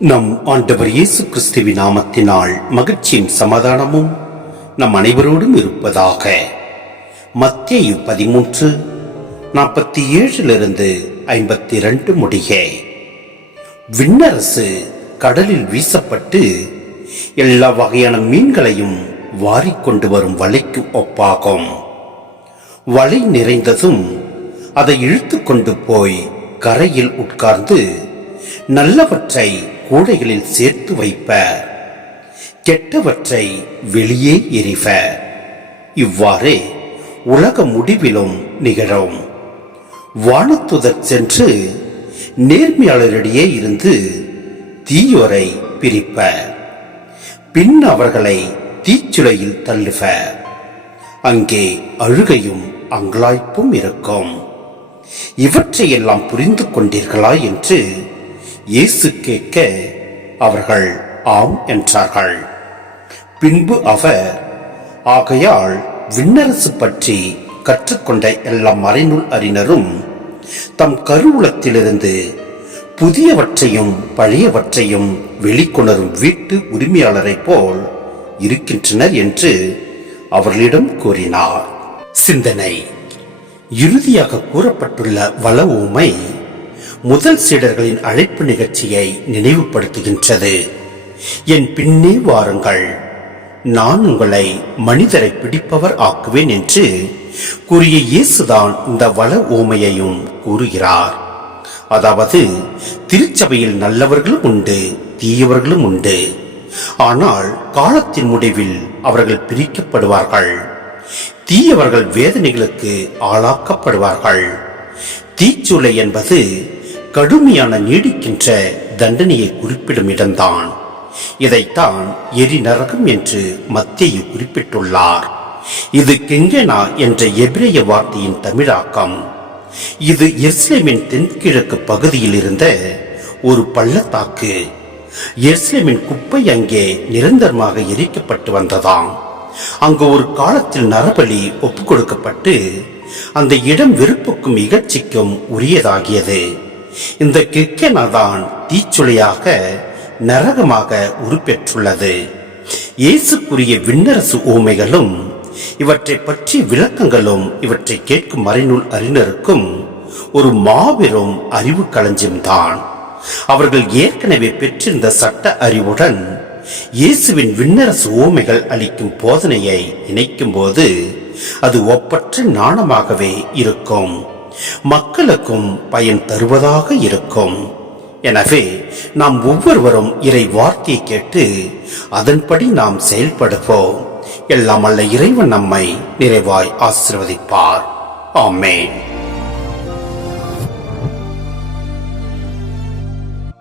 நம் ஆண்டவர் இயேசு கிறிஸ்துவின் நாமத்தினால் மகிழ்ச்சியும் சமாதானமும் நம் அனைவரோடும் இருப்பதாக. மத்தேயு 13:47-52 முடிய. விண்ணரசு கடலில் வீசப்பட்டு எல்லா வகையான மீன்களையும் வாரிக்கொண்டு வரும் வலைக்கு ஒப்பாகும். வலை நிறைந்ததும் அதை இழுத்து கொண்டு போய் கரையில் உட்கார்ந்து நல்லவற்றை கூடைகளில் சேர்த்து வைப்பர், கெட்டவற்றை வெளியே எறிவர். இவ்வாறே உலக முடிவிலும் நிகழும். வானத்துதர் சென்று நேர்மையாளரிடையே இருந்து தீயோரை பிரிப்பர், பின் அவர்களை தீச்சுளையில் தள்ளுவர். அங்கே அழுகையும் அங்கலாய்ப்பும் இருக்கும். இவற்றையெல்லாம் புரிந்து கொண்டீர்களா என்று இயேசு கேட்க அவர்கள் ஆம் என்றார்கள். பின்பு அவர், ஆகையால் விண்ணரசு பற்றி கற்றுக்கொண்ட எல்லா மறைநூல் அறிஞரும் தம் கருவூலத்திலிருந்து புதியவற்றையும் பழையவற்றையும் வெளிக்கொணரும் வீட்டு உரிமையாளரை போல் இருக்கின்றனர் என்று அவர்களிடம் கூறினார். சிந்தனை. இறுதியாக கூறப்பட்டுள்ள வள ஊமை முதல் சீடர்களின் அழைப்பு நிகழ்ச்சியை நினைவுபடுத்துகின்றது. என் பின்னே வாருங்கள், நான் உங்களை மனிதரை பிடிப்பவர் ஆக்குவேன் என்று கூறிய இயேசுதான் இந்த வள ஊமையையும் கூறுகிறார். அதாவது, திருச்சபையில் நல்லவர்களும் உண்டு, தீயவர்களும் உண்டு. ஆனால் காலத்தின் முடிவில் அவர்கள் பிரிக்கப்படுவார்கள். தீயவர்கள் வேதனைகளுக்கு ஆளாக்கப்படுவார்கள். தீச்சுளை என்பது கடுமையான நீடிக்கின்ற தண்டனையை குறிப்பிடும் இடம்தான். இதைத்தான் எரி நரகம் என்று மத்தேயு குறிப்பிட்டுள்ளார். இது கெங்கெனா என்ற எபிரேய வார்த்தையின் தமிழாக்கம். இது எருசலேமின் தென்கிழக்கு பகுதியில் இருந்த ஒரு பள்ளத்தாக்கு. எருசலேமின் குப்பை அங்கே நிரந்தரமாக எரிக்கப்பட்டு வந்ததாம். அங்கு ஒரு காலத்தில் நரபலி ஒப்புக் கொடுக்கப்பட்டு அந்த இடம் வெறுப்புக்கும் இகழ்ச்சிக்கும் உரியதாகியது. இந்த கெங்கெனா தான் தீச்சுளையாக நரகமாக உருப்பெற்றுள்ளது. இயேசுக்குரிய விண்ணரசு ஊமைகளும் இவற்றை பற்றிய விளக்கங்களும் இவற்றை கேட்கும் மறைநூல் அறிஞருக்கும் ஒரு மாபெரும் அறிவு களஞ்சியம்தான். அவர்கள் ஏற்கனவே பெற்றிருந்த சட்ட அறிவுடன் இயேசுவின் விண்ணரசு ஊமைகள் அளிக்கும் போதனையை இணைக்கும் போது அது ஒப்பற்ற ஞானமாகவே இருக்கும், மக்களுக்கும் பயன் தருவதாக இருக்கும். எனவே நாம் ஒவ்வொருவரும் இறை வார்த்தையை கேட்டு அதன்படி நாம் செயல்படுவோம். எல்லாம் அல்ல இறைவன் நம்மை நிறைவாய் ஆசீர்வதிப்பார். ஆமென்.